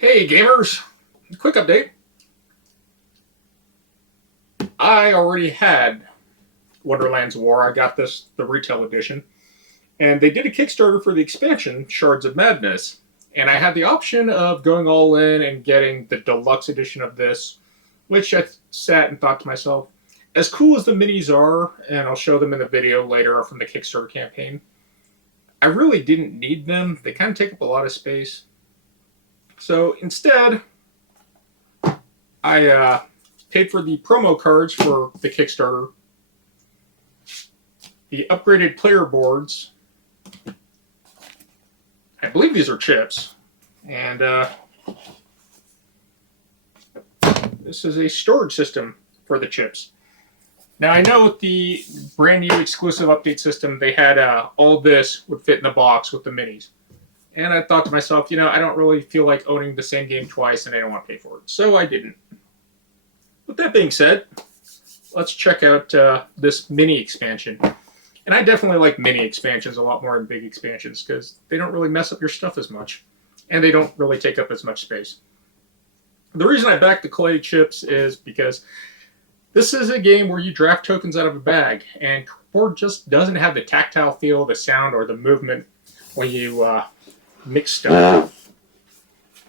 Hey gamers! Quick update. I already had Wonderlands War. I got the retail edition. And they did a Kickstarter for the expansion, Shards of Madness. And I had the option of going all in and getting the deluxe edition of this, which I sat and thought to myself, as cool as the minis are, and I'll show them in the video later from the Kickstarter campaign, I really didn't need them. They kind of take up a lot of space. So instead, I paid for the promo cards for the Kickstarter, the upgraded player boards. I believe these are chips. And this is a storage system for the chips. Now I know with the brand new exclusive update system, they had all this would fit in the box with the minis. And I thought to myself, I don't really feel like owning the same game twice and I don't want to pay for it. So I didn't. With that being said, let's check out this mini expansion. And I definitely like mini expansions a lot more than big expansions because they don't really mess up your stuff as much. And they don't really take up as much space. The reason I backed the clay chips is because this is a game where you draft tokens out of a bag. And cardboard just doesn't have the tactile feel, the sound, or the movement when you mix stuff.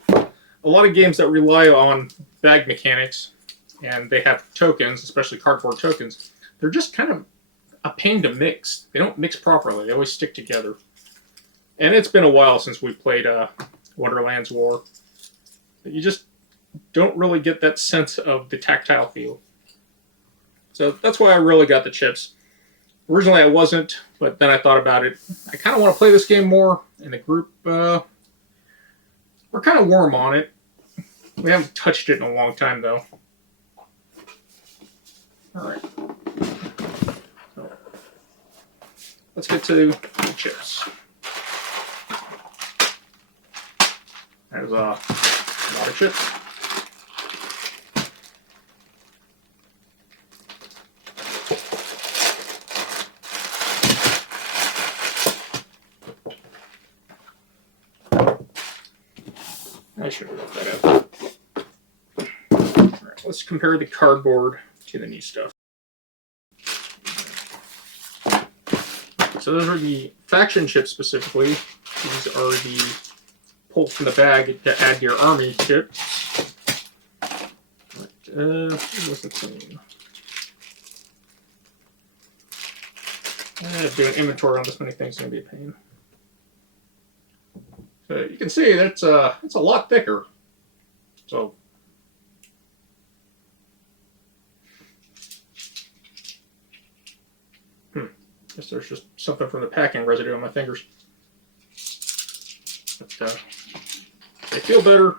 A lot of games that rely on bag mechanics and they have tokens, especially cardboard tokens, they're just kind of a pain to mix. They don't mix properly. They always stick together. And it's been a while since we played Wonderlands War. But you just don't really get that sense of the tactile feel. So that's why I really got the chips. Originally I wasn't, but then I thought about it. I kind of want to play this game more, and the group, we're kind of warm on it. We haven't touched it in a long time, though. Alright. So, let's get to the chips. There's a lot of chips. I should have wrote that out. Alright, let's compare the cardboard to the new stuff. So those are the faction chips specifically. These are the pulled from the bag to add to your army chips. What's the thing? Doing inventory on this many things is going to be a pain. So you can see that's it's a lot thicker. So guess there's just something from the packing residue on my fingers. But they feel better.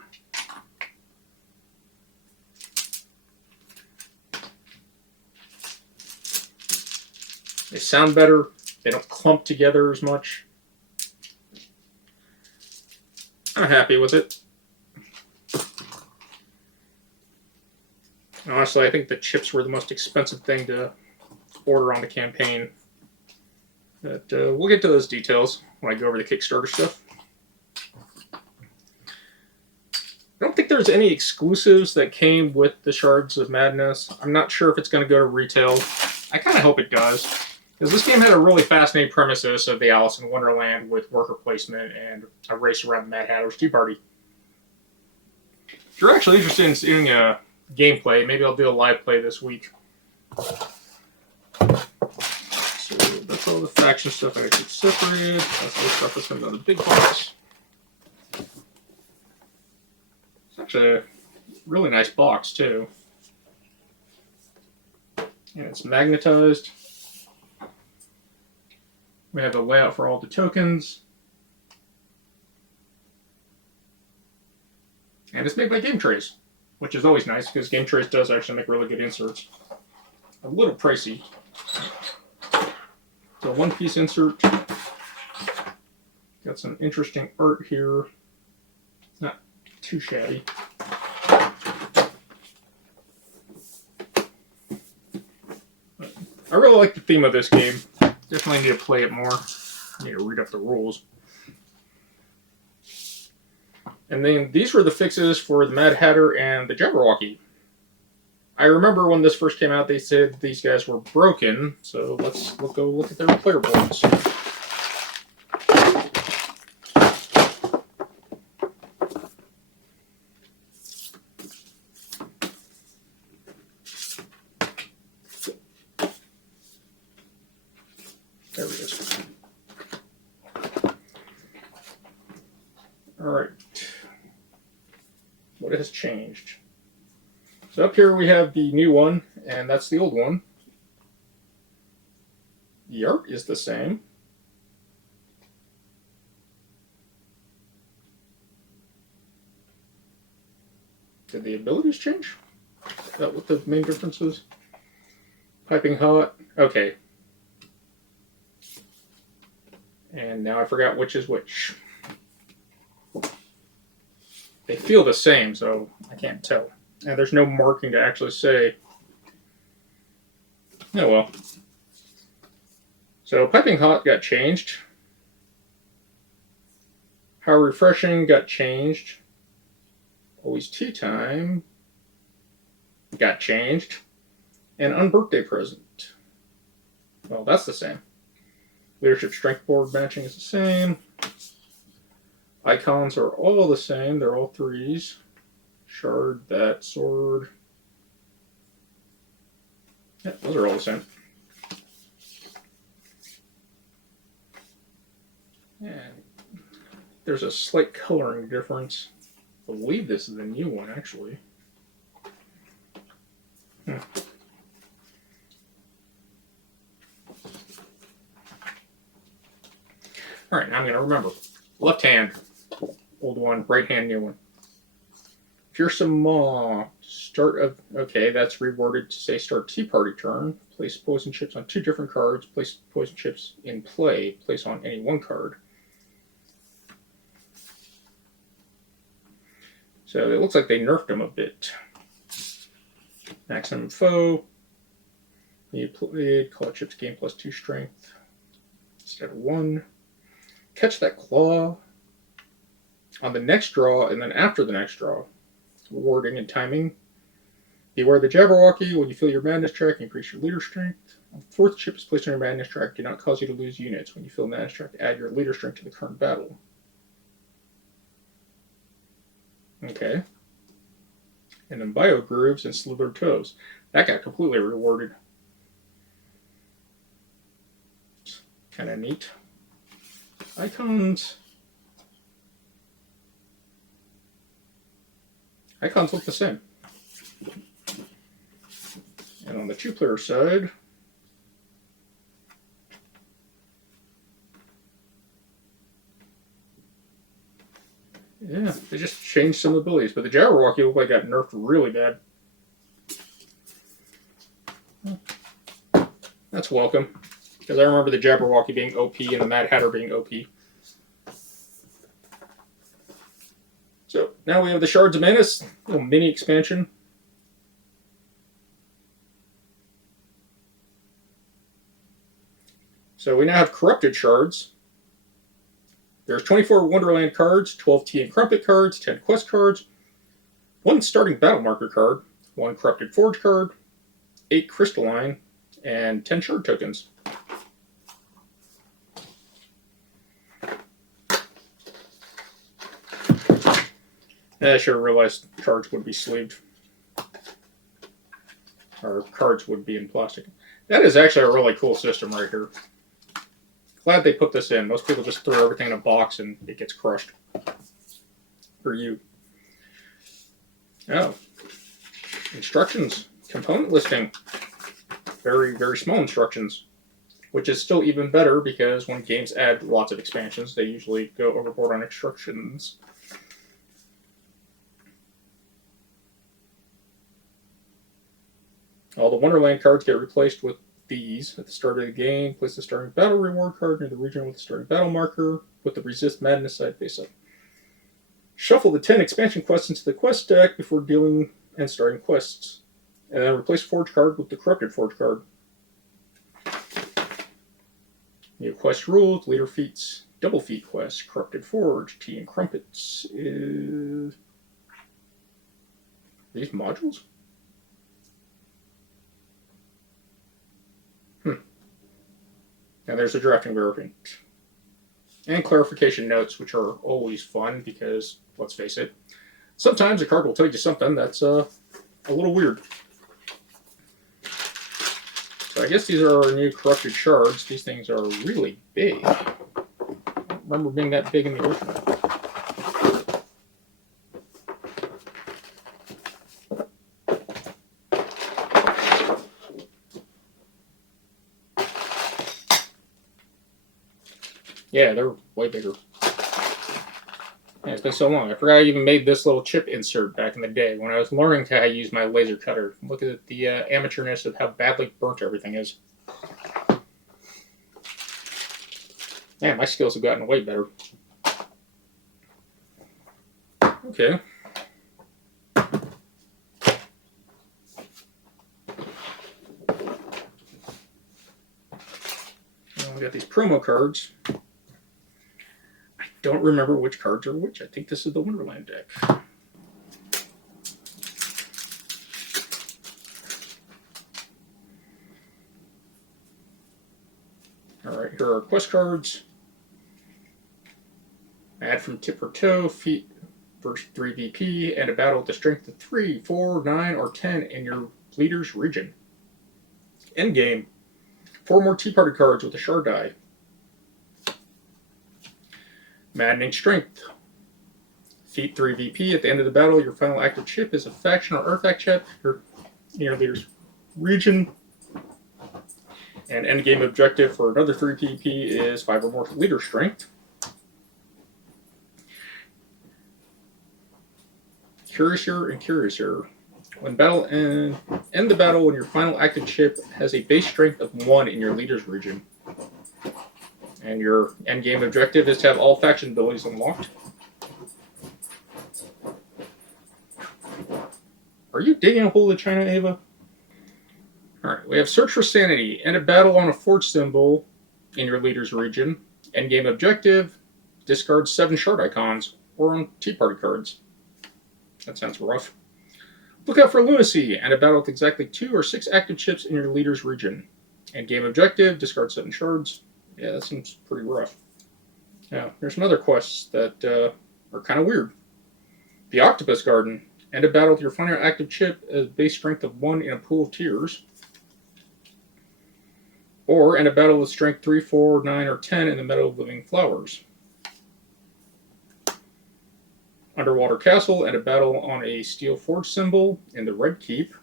They sound better. They don't clump together as much. I'm happy with it. Honestly, I think the chips were the most expensive thing to order on the campaign. But we'll get to those details when I go over the Kickstarter stuff. I don't think there's any exclusives that came with the Shards of Madness. I'm not sure if it's going to go to retail. I kind of hope it does. Because this game had a really fascinating premises of the Alice in Wonderland with worker placement and a race around the Mad Hatter's Tea Party. If you're actually interested in seeing a gameplay, maybe I'll do a live play this week. So that's all the faction stuff I keep separated. That's all the stuff that's going to go in the big box. It's actually a really nice box, too. And it's magnetized. We have the layout for all the tokens. And it's made by Game Trace, which is always nice because Game Trace does actually make really good inserts. A little pricey. So one-piece insert. Got some interesting art here. It's not too shabby. But I really like the theme of this game. Definitely need to play it more. I need to read up the rules. And then these were the fixes for the Mad Hatter and the Jabberwocky. I remember when this first came out, they said these guys were broken. So let's go look at their player boards. There it is. All right. What has changed? So up here we have the new one, and that's the old one. The art is the same. Did the abilities change? Is that what the main difference is? Piping hot. Okay. And now I forgot which is which. They feel the same, so I can't tell. And there's no marking to actually say. Oh well. So Piping Hot got changed. How Refreshing got changed. Always Tea Time got changed. And Unbirthday Present. Well, that's the same. Leadership Strength Board matching is the same. Icons are all the same. They're all threes. Shard, that, sword. Yeah, those are all the same. And there's a slight coloring difference. I believe this is the new one, actually. Alright, now I'm going to remember. Left hand, old one. Right hand, new one. Fearsome Maw. Start of... Okay, that's reworded to say start Tea Party turn. Place poison chips on 2 different cards. Place poison chips in play. Place on any 1 card. So it looks like they nerfed them a bit. Maximum Foe. Need played. Call chips gain +2 strength instead of 1. Catch that claw on the next draw and then after the next draw. Rewarding and timing. Beware the Jabberwocky. When you fill your madness track, increase your leader strength. On the 4th chip is placed on your madness track. Do not cause you to lose units. When you fill madness track, add your leader strength to the current battle. Okay. And then Bio Grooves and Slithered Toes. That got completely rewarded. Kind of neat. Icons. Icons look the same. And on the 2-player side, yeah, they just changed some abilities. But the Jabberwocky looked like it got nerfed really bad. That's welcome. Because I remember the Jabberwocky being OP and the Mad Hatter being OP. So now we have the Shards of Menace, little mini expansion. So we now have Corrupted Shards. There's 24 Wonderland cards, 12 Tea and Crumpet cards, 10 Quest cards, 1 Starting Battle Marker card, 1 Corrupted Forge card, 8 Crystalline, and 10 Shard tokens. I should have realized cards would be sleeved. Or cards would be in plastic. That is actually a really cool system right here. Glad they put this in. Most people just throw everything in a box and it gets crushed. For you. Oh. Instructions. Component listing. Very, very small instructions. Which is still even better because when games add lots of expansions, they usually go overboard on instructions. All the Wonderland cards get replaced with these. At the start of the game, place the starting battle reward card near the region with the starting battle marker. Put the Resist Madness side face up. Shuffle the 10 expansion quests into the quest stack before dealing and starting quests. And then replace Forge card with the Corrupted Forge card. New quest rules, leader feats, Double Feet quest, Corrupted Forge, Tea and Crumpets. Is these modules? And there's a drafting blueprint. And clarification notes, which are always fun because, let's face it, sometimes a card will tell you something that's a little weird. So I guess these are our new Corrupted Shards. These things are really big. I don't remember being that big in the original. Yeah, they're way bigger. Yeah, it's been so long. I forgot I even made this little chip insert back in the day when I was learning how to use my laser cutter. Look at the amateurness of how badly burnt everything is. Man, my skills have gotten way better. Okay. Well, we got these promo cards. Don't remember which cards are which. I think this is the Wonderland deck. Alright, here are quest cards. Add from tip or toe, feet versus 3 VP, and a battle with the strength of 3, 4, 9, or 10 in your leader's region. Endgame. 4 more Tea Party cards with a shard die. Maddening Strength. Feat 3 VP. At the end of the battle, your final active chip is a faction or artifact chip in your leader's region. And endgame objective for another 3 VP is 5 or more leader strength. Curiouser and Curiouser. When battle end the battle when your final active chip has a base strength of 1 in your leader's region. And your endgame objective is to have all faction abilities unlocked. Are you digging a hole in China, Ava? Alright, we have Search for Sanity. End a battle on a forge symbol in your leader's region. Endgame objective, discard 7 shard icons or on Tea Party cards. That sounds rough. Look out for Lunacy. End a battle with exactly 2 or 6 active chips in your leader's region. Endgame objective, discard 7 shards. Yeah, that seems pretty rough. Now, there's some other quests that are kind of weird. The Octopus Garden. End a battle with your final active chip as base strength of 1 in a pool of tears. Or end a battle with strength 3, 4, 9, or 10 in the Meadow of Living Flowers. Underwater Castle. End a battle on a steel forge symbol in the Red Keep.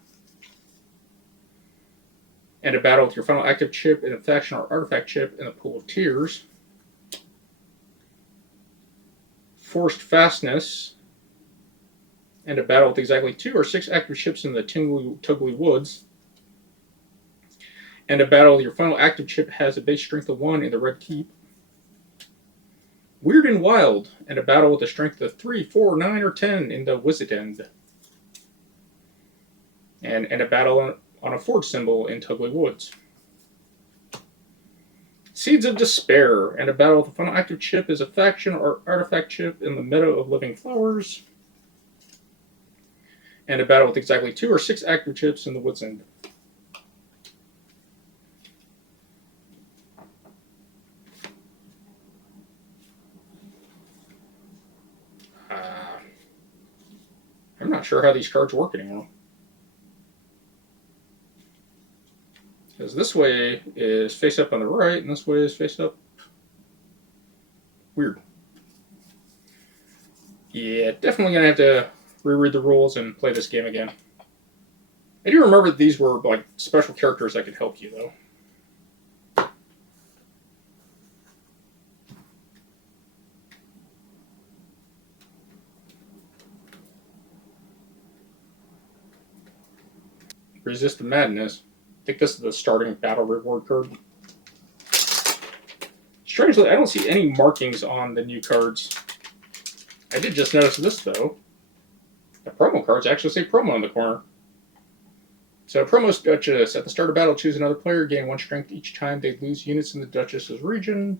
End a battle with your final active chip in a faction or artifact chip in the Pool of Tears. Forced Fastness. End a battle with exactly 2 or 6 active chips in the Tuggly Woods. End a battle with your final active chip has a base strength of 1 in the Red Keep. Weird and Wild. End a battle with a strength of 3, 4, 9, or 10 in the Wizard End. And end a battle on a forge symbol in Tuggly Woods. Seeds of Despair. And a battle with the final active chip is a faction or artifact chip in the Meadow of Living Flowers. And a battle with exactly 2 or 6 active chips in the Woods End. I'm not sure how these cards work anymore. Because this way is face up on the right, and this way is face up. Weird. Yeah, definitely going to have to reread the rules and play this game again. I do remember that these were like special characters that could help you, though. Resist the Madness. I think this is the starting battle reward card. Strangely, I don't see any markings on the new cards. I did just notice this, though. The promo cards actually say promo in the corner. So, promo Duchess. At the start of battle, choose another player. Gain 1 strength each time they lose units in the Duchess's region.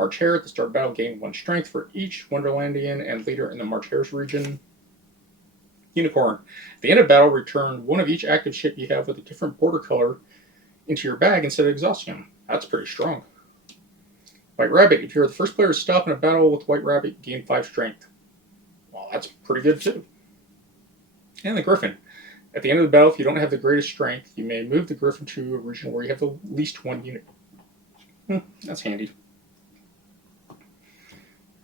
March Hare. At the start of battle, gain 1 strength for each Wonderlandian and leader in the March Hare's region. Unicorn. At the end of battle, return 1 of each active ship you have with a different border color into your bag instead of exhausting them. That's pretty strong. White Rabbit. If you're the first player to stop in a battle with White Rabbit, gain 5 strength. Well, that's pretty good too. And the Griffin. At the end of the battle, if you don't have the greatest strength, you may move the Griffin to a region where you have the least 1 unit. That's handy.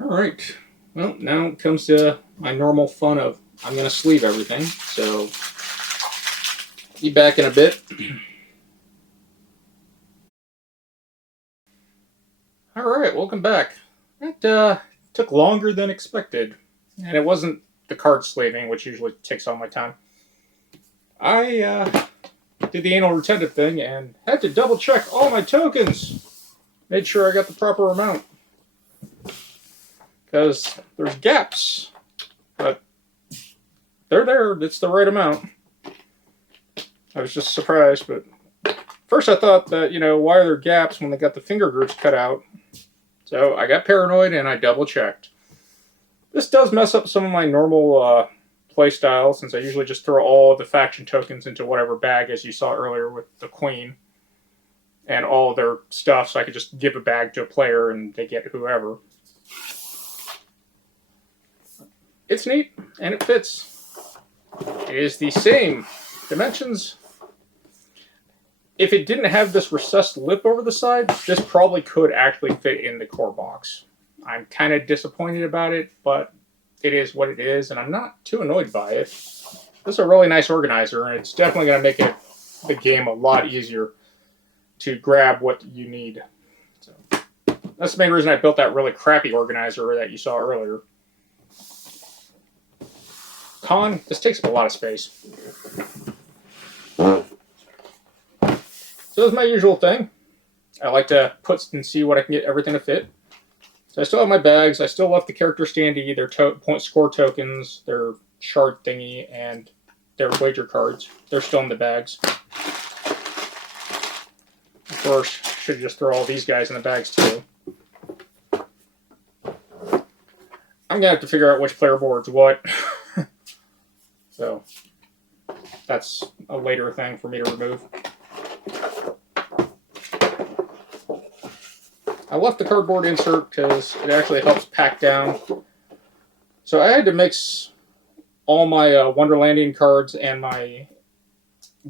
Alright. Well, now it comes to my normal fun of I'm going to sleeve everything. So, be back in a bit. Alright, welcome back. It took longer than expected. And it wasn't the card slaving, which usually takes all my time. I did the anal retentive thing and had to double check all my tokens. Made sure I got the proper amount. Because there's gaps. But they're there. It's the right amount. I was just surprised, but first I thought that, why are there gaps when they got the finger grooves cut out? So I got paranoid and I double checked. This does mess up some of my normal playstyle, since I usually just throw all the faction tokens into whatever bag, as you saw earlier with the Queen, and all their stuff, so I could just give a bag to a player and they get whoever. It's neat, and it fits. It is the same dimensions. If it didn't have this recessed lip over the side, this probably could actually fit in the core box. I'm kind of disappointed about it, but it is what it is, and I'm not too annoyed by it. This is a really nice organizer, and it's definitely going to make the game a lot easier to grab what you need. So, that's the main reason I built that really crappy organizer that you saw earlier. Con, this takes up a lot of space. So that's my usual thing. I like to put and see what I can get everything to fit. So I still have my bags. I still left the character standee, their point score tokens, their shard thingy, and their wager cards. They're still in the bags. Of course, should just throw all these guys in the bags too. I'm gonna have to figure out which player board's what. So that's a later thing for me to remove. I left the cardboard insert because it actually helps pack down. So I had to mix all my Wonderlandian cards and my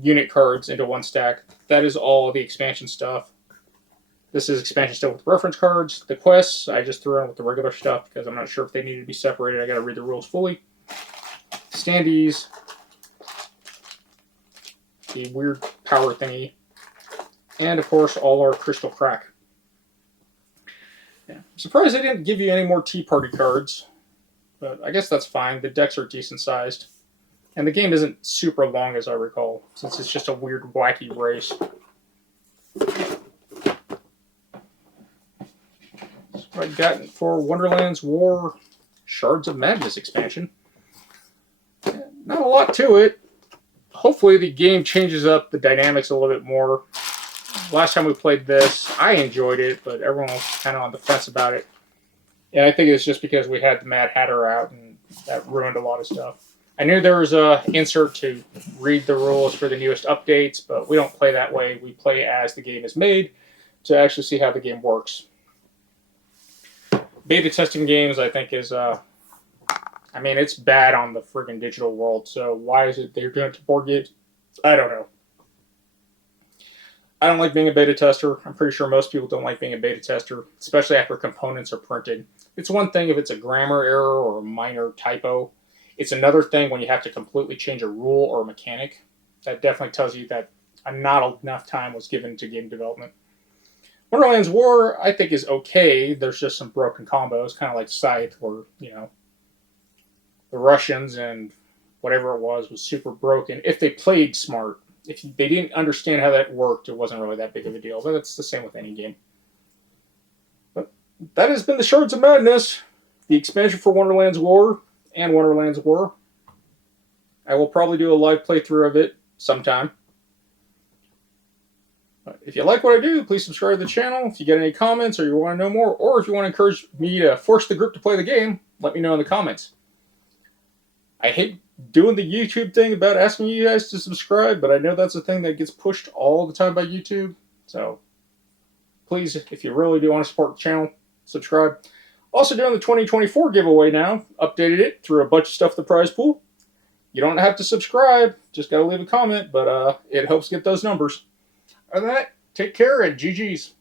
unit cards into one stack. That is all the expansion stuff. This is expansion stuff with reference cards. The quests, I just threw in with the regular stuff because I'm not sure if they need to be separated. I got to read the rules fully. Standees. The weird power thingy. And of course, all our crystal crack. Yeah. I'm surprised they didn't give you any more Tea Party cards, but I guess that's fine. The decks are decent sized, and the game isn't super long as I recall, since it's just a weird, wacky race. That's what I got for Wonderlands War Shards of Madness expansion. Not a lot to it. Hopefully the game changes up the dynamics a little bit more. Last time we played this, I enjoyed it, but everyone was kind of on the fence about it. And I think it's just because we had the Mad Hatter out, and that ruined a lot of stuff. I knew there was an insert to read the rules for the newest updates, but we don't play that way. We play as the game is made to actually see how the game works. Beta testing games, I think, is... it's bad on the friggin' digital world, so why is it they're doing it to board games? I don't know. I don't like being a beta tester. I'm pretty sure most people don't like being a beta tester, especially after components are printed. It's one thing if it's a grammar error or a minor typo. It's another thing when you have to completely change a rule or a mechanic. That definitely tells you that not enough time was given to game development. Wonderlands War, I think, is okay. There's just some broken combos, kind of like Scythe, where, the Russians and whatever it was super broken. If they played smart. If they didn't understand how that worked, it wasn't really that big of a deal. But that's the same with any game. But that has been the Shards of Madness, the expansion for Wonderlands War and Wonderlands War. I will probably do a live playthrough of it sometime. But if you like what I do, please subscribe to the channel. If you get any comments or you want to know more, or if you want to encourage me to force the group to play the game, let me know in the comments. I hate doing the YouTube thing about asking you guys to subscribe, but I know that's a thing that gets pushed all the time by YouTube. So please, if you really do want to support the channel, subscribe. Also doing the 2024 giveaway now. Updated it, threw a bunch of stuff in the prize pool. You don't have to subscribe, just got to leave a comment, but it helps get those numbers. Other than that, take care and GG's.